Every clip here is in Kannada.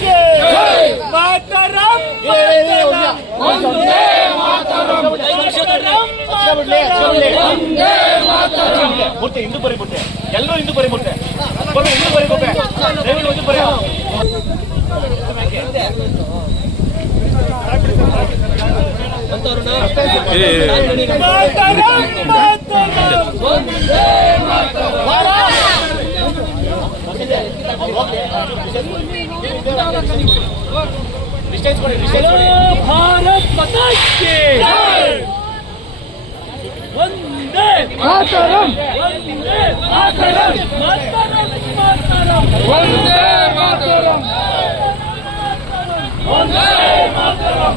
की मातरम वंदे मातरम वंदे मातरम ಮುಟ್ಟೆ ಹಿಂದೂ ಬರಿ ಮುಟ್ಟೆ ಎಲ್ಲರೂ ಹಿಂದೂ ಬರಿ ಮುಟ್ಟೆ ಬರೋ ಹಿಂದೂ ಬರಿ ಮುಟ್ಟೆ ದಯವಿಟ್ಟು ಹಿಂದೂ ಬರಿ भारत माता की वंदे मातरम वंदे मातरम मातरम वंदे मातरम वंदे मातरम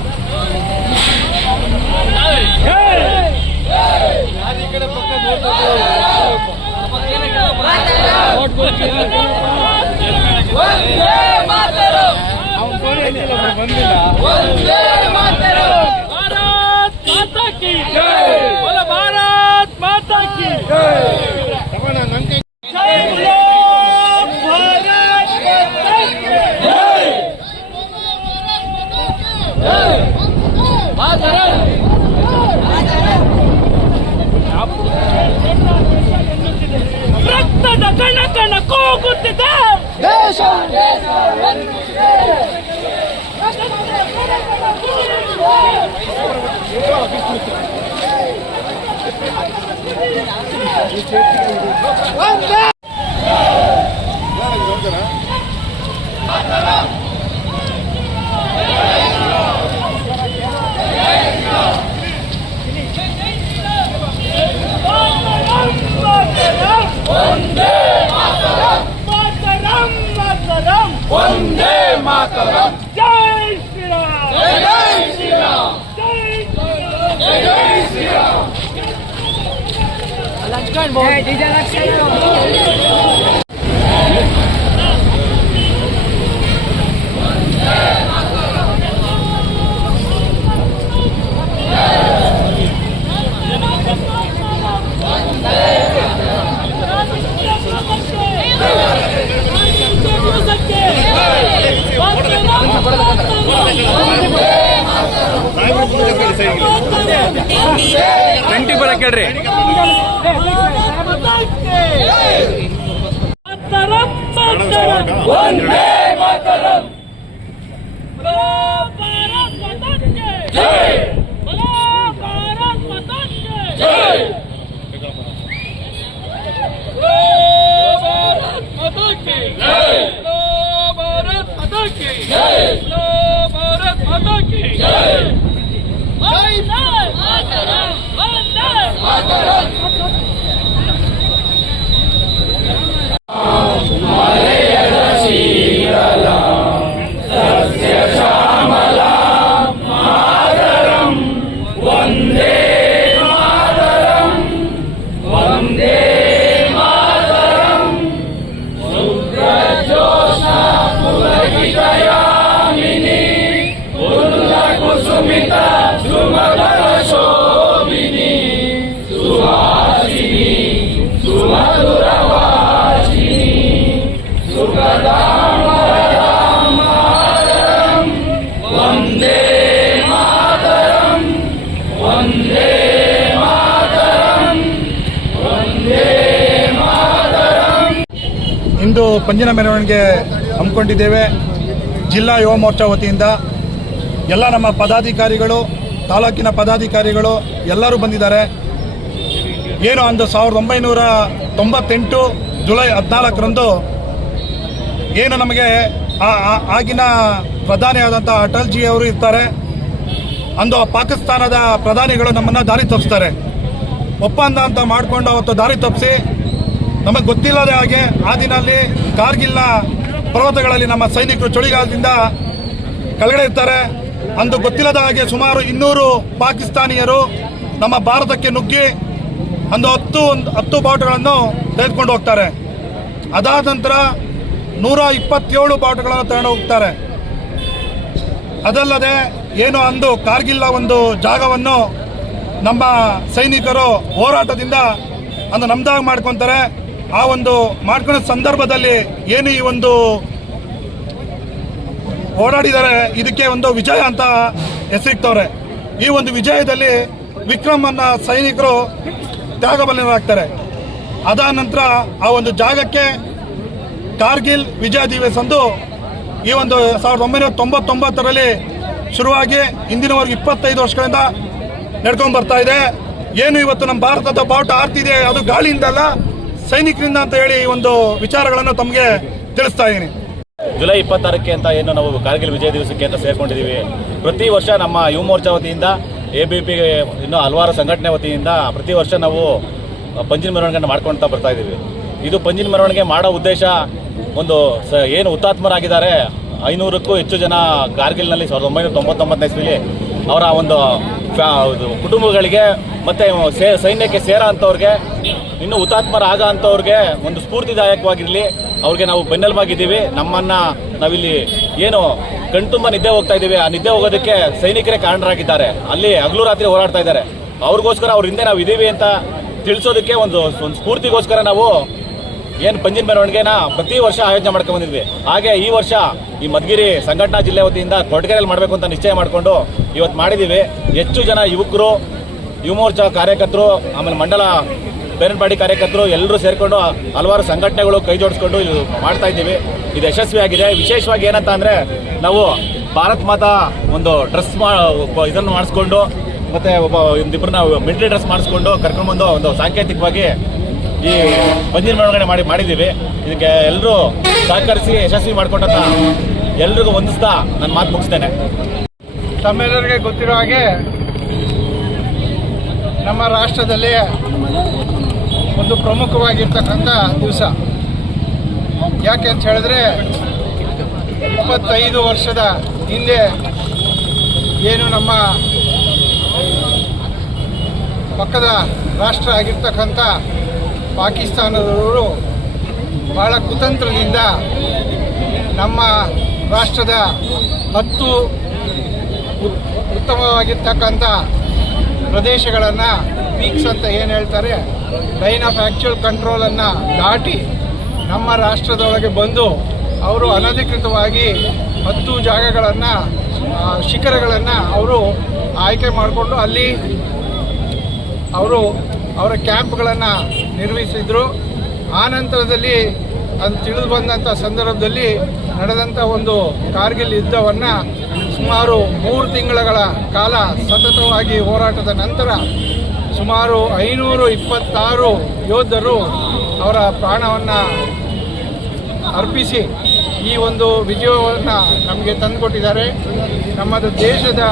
यार इकडे पक्का वंदे मातरम वंदे मातरम भारत माता की जय बोलो भारत माता की जय जय बोलो भारत माता की जय जय मातरम ರಕ್ತದ ಕಣ ಕಣ ಕೂಗುತ್ತಿದೆ ದೇಶ वंदे मातरम जय श्री राम जय श्री राम जय श्री राम लक्ष्मण बोल डीजे लक्ष्मण ಗಂಟಿ ಬರಕ್ಕೆ ಹೇಳ್ರಿ वंदे मातरम बोलो भारत माता की जय बोलो भारत माता की जय बोलो भारत माता की जय बोलो भारत माता की जय बोलो भारत माता की जय वंदे मातरम वंदे मातरम ಇಂದು ಪಂಜಿನ ಮೆರವಣಿಗೆ ಹಮ್ಮಿಕೊಂಡಿದ್ದೇವೆ. ಜಿಲ್ಲಾ ಯುವ ಮೋರ್ಚಾ ವತಿಯಿಂದ ಎಲ್ಲ ನಮ್ಮ ಪದಾಧಿಕಾರಿಗಳು, ತಾಲೂಕಿನ ಪದಾಧಿಕಾರಿಗಳು ಎಲ್ಲರೂ ಬಂದಿದ್ದಾರೆ. ಏನು ಅಂದು 1998 ಜುಲೈ 14ರಂದು ಏನು ನಮಗೆ ಆಗಿನ ಪ್ರಧಾನಿಯಾದಂಥ ಅಟಲ್ಜಿ ಅವರು ಇರ್ತಾರೆ. ಅಂದು ಪಾಕಿಸ್ತಾನದ ಪ್ರಧಾನಿಗಳು ನಮ್ಮನ್ನು ದಾರಿ ತಪ್ಪಿಸ್ತಾರೆ. ಒಪ್ಪಂದ ಅಂತ ಮಾಡಿಕೊಂಡು ಅವತ್ತು ದಾರಿ ತಪ್ಪಿಸಿ ನಮಗೆ ಗೊತ್ತಿಲ್ಲದೆ ಹಾಗೆ ಆ ದಿನಲ್ಲಿ ಕಾರ್ಗಿಲ್ನ ಪರ್ವತಗಳಲ್ಲಿ ನಮ್ಮ ಸೈನಿಕರು ಚಳಿಗಾಲದಿಂದ ಕೆಳಗಡೆ ಇರ್ತಾರೆ. ಅಂದು ಗೊತ್ತಿಲ್ಲದ ಹಾಗೆ ಸುಮಾರು 200 ಪಾಕಿಸ್ತಾನಿಯರು ನಮ್ಮ ಭಾರತಕ್ಕೆ ನುಗ್ಗಿ ಅಂದು 10 ಬಾವುಟಗಳನ್ನು ತೆಗೆದುಕೊಂಡು ಹೋಗ್ತಾರೆ. ಅದಾದ ನಂತರ 127 ಬಾವುಟಗಳನ್ನು ತಗೊಂಡು ಹೋಗ್ತಾರೆ. ಅದಲ್ಲದೆ ಏನು ಅಂದು ಕಾರ್ಗಿಲ್ನ ಒಂದು ಜಾಗವನ್ನು ನಮ್ಮ ಸೈನಿಕರು ಹೋರಾಟದಿಂದ ಅಂದು ನಮ್ದಾಗಿ ಮಾಡ್ಕೊತಾರೆ. ಆ ಒಂದು ಮಾಡ್ಕೊಳ್ಳೋ ಸಂದರ್ಭದಲ್ಲಿ ಏನು ಈ ಒಂದು ಓಡಾಡಿದ್ದಾರೆ, ಇದಕ್ಕೆ ಒಂದು ವಿಜಯ ಅಂತ ಹೆಸರಿಕ್ತವ್ರೆ. ಈ ಒಂದು ವಿಜಯದಲ್ಲಿ ವಿಕ್ರಮ್ ಅನ್ನ ಸೈನಿಕರು ತ್ಯಾಗಬಲಿರಾಗ್ತಾರೆ. ಅದಾದ ನಂತರ ಆ ಒಂದು ಜಾಗಕ್ಕೆ ಕಾರ್ಗಿಲ್ ವಿಜಯ ದಿವಸ್ ಅಂದು ಈ ಒಂದು 1999ರಲ್ಲಿ ಶುರುವಾಗಿ ಇಂದಿನವರೆಗೆ 25 ವರ್ಷಗಳಿಂದ ನಡ್ಕೊಂಡು ಬರ್ತಾ ಇದೆ. ಏನು ಇವತ್ತು ನಮ್ಮ ಭಾರತದ ಬಾವುಟ ಆರ್ತಿದೆ, ಅದು ಗಾಳಿಯಿಂದಲ್ಲ ಸೈನಿಕರಿಂದ ಅಂತ ಹೇಳಿ ಈ ಒಂದು ವಿಚಾರಗಳನ್ನು ತಮಗೆ ತಿಳಿಸ್ತಾ ಇದ್ದೀನಿ. ಜುಲೈ 26ಕ್ಕೆ ಅಂತ ಏನು ನಾವು ಕಾರ್ಗಿಲ್ ವಿಜಯ ದಿವಸಕ್ಕೆ ಅಂತ ಸೇರ್ಕೊಂಡಿದ್ದೀವಿ. ಪ್ರತಿ ವರ್ಷ ನಮ್ಮ ಯುವ ಮೋರ್ಚಾ ವತಿಯಿಂದ ABP ಇನ್ನೂ ಹಲವಾರು ಸಂಘಟನೆ ವತಿಯಿಂದ ಪ್ರತಿ ವರ್ಷ ನಾವು ಪಂಜಿನ ಮೆರವಣಿಗೆಯನ್ನು ಮಾಡ್ಕೊಳ್ತಾ ಬರ್ತಾ ಇದ್ದೀವಿ. ಇದು ಪಂಜಿನ ಮೆರವಣಿಗೆ ಮಾಡೋ ಉದ್ದೇಶ ಒಂದು ಏನು ಹುತಾತ್ಮರಾಗಿದ್ದಾರೆ 500ಕ್ಕೂ ಹೆಚ್ಚು ಜನ ಕಾರ್ಗಿಲ್ನಲ್ಲಿ 1999ನೇ ಇಸ್ವಿಲಿ ಅವರ ಒಂದು ಕುಟುಂಬಗಳಿಗೆ ಮತ್ತು ಸೈನ್ಯಕ್ಕೆ ಸೇರೋ ಅಂಥವ್ರಿಗೆ ಇನ್ನೂ ಹುತಾತ್ಮರಾಗ ಅಂಥವ್ರಿಗೆ ಒಂದು ಸ್ಫೂರ್ತಿದಾಯಕವಾಗಿರಲಿ, ಅವ್ರಿಗೆ ನಾವು ಬೆನ್ನೆಲುಬಾಗಿದ್ದೀವಿ. ನಮ್ಮನ್ನು ನಾವಿಲ್ಲಿ ಏನು ಕಣ್ತುಂಬ ನಿದ್ದೆ ಹೋಗ್ತಾ ಇದ್ದೀವಿ, ಆ ನಿದ್ದೆ ಹೋಗೋದಕ್ಕೆ ಸೈನಿಕರೇ ಕಾರಣರಾಗಿದ್ದಾರೆ. ಅಲ್ಲಿ ಹಗಲು ರಾತ್ರಿ ಹೋರಾಡ್ತಾ ಇದ್ದಾರೆ. ಅವ್ರಿಗೋಸ್ಕರ ಅವ್ರ ಹಿಂದೆ ನಾವು ಇದ್ದೀವಿ ಅಂತ ತಿಳಿಸೋದಕ್ಕೆ ಒಂದು ಸ್ಫೂರ್ತಿಗೋಸ್ಕರ ನಾವು ಏನು ಪಂಜಿನ ಮೆರವಣಿಗೆನ ಪ್ರತಿ ವರ್ಷ ಆಯೋಜನೆ ಮಾಡ್ಕೊಂಡು ಬಂದಿದ್ವಿ. ಹಾಗೆ ಈ ವರ್ಷ ಈ ಮಧುಗಿರಿ ಸಂಘಟನಾ ಜಿಲ್ಲೆ ವತಿಯಿಂದ ಕೊರಟಗೆರೆಯಲ್ಲಿ ಮಾಡಬೇಕು ಅಂತ ನಿಶ್ಚಯ ಮಾಡಿಕೊಂಡು ಇವತ್ತು ಮಾಡಿದ್ದೀವಿ. ಹೆಚ್ಚು ಜನ ಯುವಕರು, ಯುವ ಮೋರ್ಚಾ ಕಾರ್ಯಕರ್ತರು, ಆಮೇಲೆ ಮಂಡಲ ಬೇರೆ ಬಾಡಿ ಕಾರ್ಯಕರ್ತರು ಎಲ್ಲರೂ ಸೇರಿಕೊಂಡು ಹಲವಾರು ಸಂಘಟನೆಗಳು ಕೈ ಜೋಡಿಸ್ಕೊಂಡು ಇದು ಮಾಡ್ತಾ ಇದ್ದೀವಿ. ಇದು ಯಶಸ್ವಿಯಾಗಿದೆ. ವಿಶೇಷವಾಗಿ ಏನಂತ ಅಂದರೆ ನಾವು ಭಾರತ್ ಮಾತಾ ಒಂದು ಡ್ರೆಸ್ ಇದನ್ನು ಮಾಡಿಸ್ಕೊಂಡು ಮತ್ತು ಒಂದಿಬ್ಬರನ್ನ ಮಿಲಿಟರಿ ಡ್ರೆಸ್ ಮಾಡಿಸ್ಕೊಂಡು ಕರ್ಕೊಂಡ್ಬಂದು ಒಂದು ಸಾಂಕೇತಿಕವಾಗಿ ಈ ಪಂಜಿನ ಮೆರವಣಿಗೆ ಮಾಡಿದ್ದೀವಿ. ಇದಕ್ಕೆ ಎಲ್ಲರೂ ಸಹಕರಿಸಿ ಯಶಸ್ವಿ ಮಾಡಿಕೊಂಡಂತ ಎಲ್ರಿಗೂ ವಂದಿಸ್ತಾ ನನ್ನ ಮಾತು ಮುಗಿಸ್ತೇನೆ. ತಮ್ಮೆಲ್ಲರಿಗೆ ಗೊತ್ತಿರೋ ಹಾಗೆ ನಮ್ಮ ರಾಷ್ಟ್ರದಲ್ಲಿ ಒಂದು ಪ್ರಮುಖವಾಗಿರ್ತಕ್ಕಂಥ ದಿವಸ. ಯಾಕೆ ಅಂತ ಹೇಳಿದ್ರೆ 25 ವರ್ಷದ ಹಿಂದೆ ಏನು ನಮ್ಮ ಪಕ್ಕದ ರಾಷ್ಟ್ರ ಆಗಿರ್ತಕ್ಕಂಥ ಪಾಕಿಸ್ತಾನದವರು ಬಹಳ ಕುತಂತ್ರದಿಂದ ನಮ್ಮ ರಾಷ್ಟ್ರದ 10 ಉತ್ತಮವಾಗಿರ್ತಕ್ಕಂಥ ಪ್ರದೇಶಗಳನ್ನು ಪೀಕ್ಸ್ ಅಂತ ಏನು ಹೇಳ್ತಾರೆ, ಲೈನ್ ಆಫ್ ಆ್ಯಕ್ಚುಯಲ್ ಕಂಟ್ರೋಲನ್ನು ದಾಟಿ ನಮ್ಮ ರಾಷ್ಟ್ರದೊಳಗೆ ಬಂದು ಅವರು ಅನಧಿಕೃತವಾಗಿ 10 ಜಾಗಗಳನ್ನು, ಶಿಖರಗಳನ್ನು ಅವರು ಆಯ್ಕೆ ಮಾಡಿಕೊಂಡು ಅಲ್ಲಿ ಅವರು ಅವರ ಕ್ಯಾಂಪ್ಗಳನ್ನು ನಿರ್ವಹಿಸಿದರು. ಆ ನಂತರದಲ್ಲಿ ಅದು ತಿಳಿದು ಬಂದಂಥ ಸಂದರ್ಭದಲ್ಲಿ ನಡೆದಂಥ ಒಂದು ಕಾರ್ಗಿಲ್ ಯುದ್ಧವನ್ನು ಸುಮಾರು 3 ತಿಂಗಳ ಕಾಲ ಸತತವಾಗಿ ಹೋರಾಟದ ನಂತರ ಸುಮಾರು 526 ಯೋಧರು ಅವರ ಪ್ರಾಣವನ್ನು ಅರ್ಪಿಸಿ ಈ ಒಂದು ವಿಜಯವನ್ನು ನಮಗೆ ತಂದುಕೊಟ್ಟಿದ್ದಾರೆ. ನಮ್ಮದು ದೇಶದ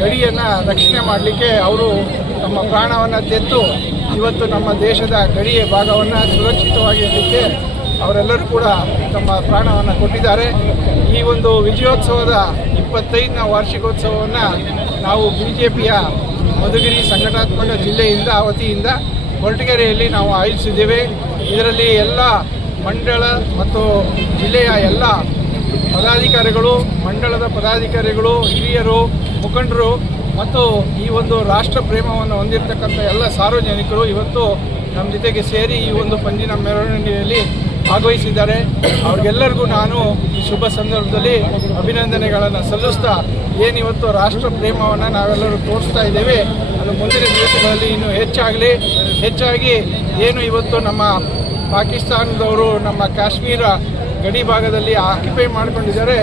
ಗಡಿಯನ್ನು ರಕ್ಷಣೆ ಮಾಡಲಿಕ್ಕೆ ಅವರು ತಮ್ಮ ಪ್ರಾಣವನ್ನು ತೆತ್ತು ಇವತ್ತು ನಮ್ಮ ದೇಶದ ಗಡಿಯ ಭಾಗವನ್ನು ಸುರಕ್ಷಿತವಾಗಿರಲಿಕ್ಕೆ ಅವರೆಲ್ಲರೂ ಕೂಡ ತಮ್ಮ ಪ್ರಾಣವನ್ನು ಕೊಟ್ಟಿದ್ದಾರೆ. ಈ ಒಂದು ವಿಜಯೋತ್ಸವದ 25ನೇ ವಾರ್ಷಿಕೋತ್ಸವವನ್ನು ನಾವು BJPಯ ಮಧುಗಿರಿ ಸಂಘಟನಾತ್ಮಕ ಜಿಲ್ಲೆಯಿಂದ ವತಿಯಿಂದ ಕೊರಟಗೆರೆಯಲ್ಲಿ ನಾವು ಆಯೋಜಿಸಿದ್ದೇವೆ. ಇದರಲ್ಲಿ ಎಲ್ಲ ಮಂಡಳ ಮತ್ತು ಜಿಲ್ಲೆಯ ಎಲ್ಲ ಪದಾಧಿಕಾರಿಗಳು, ಮಂಡಳದ ಪದಾಧಿಕಾರಿಗಳು, ಹಿರಿಯರು, ಮುಖಂಡರು ಮತ್ತು ಈ ಒಂದು ರಾಷ್ಟ್ರ ಪ್ರೇಮವನ್ನು ಹೊಂದಿರತಕ್ಕಂಥ ಎಲ್ಲ ಸಾರ್ವಜನಿಕರು ಇವತ್ತು ನಮ್ಮ ಜೊತೆಗೆ ಸೇರಿ ಈ ಒಂದು ಪಂಜಿನ ಮೆರವಣಿಗೆಯಲ್ಲಿ ಭಾಗವಹಿಸಿದ್ದಾರೆ. ಅವ್ರಿಗೆಲ್ಲರಿಗೂ ನಾನು ಈ ಶುಭ ಸಂದರ್ಭದಲ್ಲಿ ಅಭಿನಂದನೆಗಳನ್ನು ಸಲ್ಲಿಸ್ತಾ, ಏನಿವತ್ತು ರಾಷ್ಟ್ರ ಪ್ರೇಮವನ್ನು ನಾವೆಲ್ಲರೂ ತೋರಿಸ್ತಾ ಇದ್ದೇವೆ, ಅದು ಮುಂದಿನ ದಿವಸಗಳಲ್ಲಿ ಇನ್ನೂ ಹೆಚ್ಚಾಗಿ ಏನು ಇವತ್ತು ನಮ್ಮ ಪಾಕಿಸ್ತಾನದವರು ನಮ್ಮ ಕಾಶ್ಮೀರ ಗಡಿ ಭಾಗದಲ್ಲಿ ಆಕ್ಯುಪೈ ಮಾಡಿಕೊಂಡಿದ್ದಾರೆ,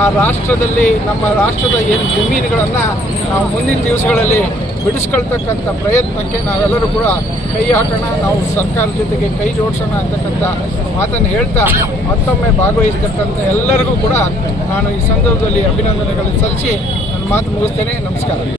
ಆ ರಾಷ್ಟ್ರದಲ್ಲಿ ನಮ್ಮ ರಾಷ್ಟ್ರದ ಏನು ಜಮೀನುಗಳನ್ನು ನಾವು ಮುಂದಿನ ದಿವಸಗಳಲ್ಲಿ ಬಿಡಿಸ್ಕೊಳ್ತಕ್ಕಂಥ ಪ್ರಯತ್ನಕ್ಕೆ ನಾವೆಲ್ಲರೂ ಕೂಡ ಕೈ ಹಾಕೋಣ, ನಾವು ಸರ್ಕಾರದ ಜೊತೆಗೆ ಕೈ ಜೋಡಿಸೋಣ ಅಂತಕ್ಕಂಥ ಮಾತನ್ನು ಹೇಳ್ತಾ ಮತ್ತೊಮ್ಮೆ ಭಾಗವಹಿಸ್ತಕ್ಕಂಥ ಎಲ್ಲರಿಗೂ ಕೂಡ ನಾನು ಈ ಸಂದರ್ಭದಲ್ಲಿ ಅಭಿನಂದನೆಗಳನ್ನು ಸಲ್ಲಿಸಿ ನನ್ನ ಮಾತು ಮುಗಿಸ್ತೇನೆ. ನಮಸ್ಕಾರ.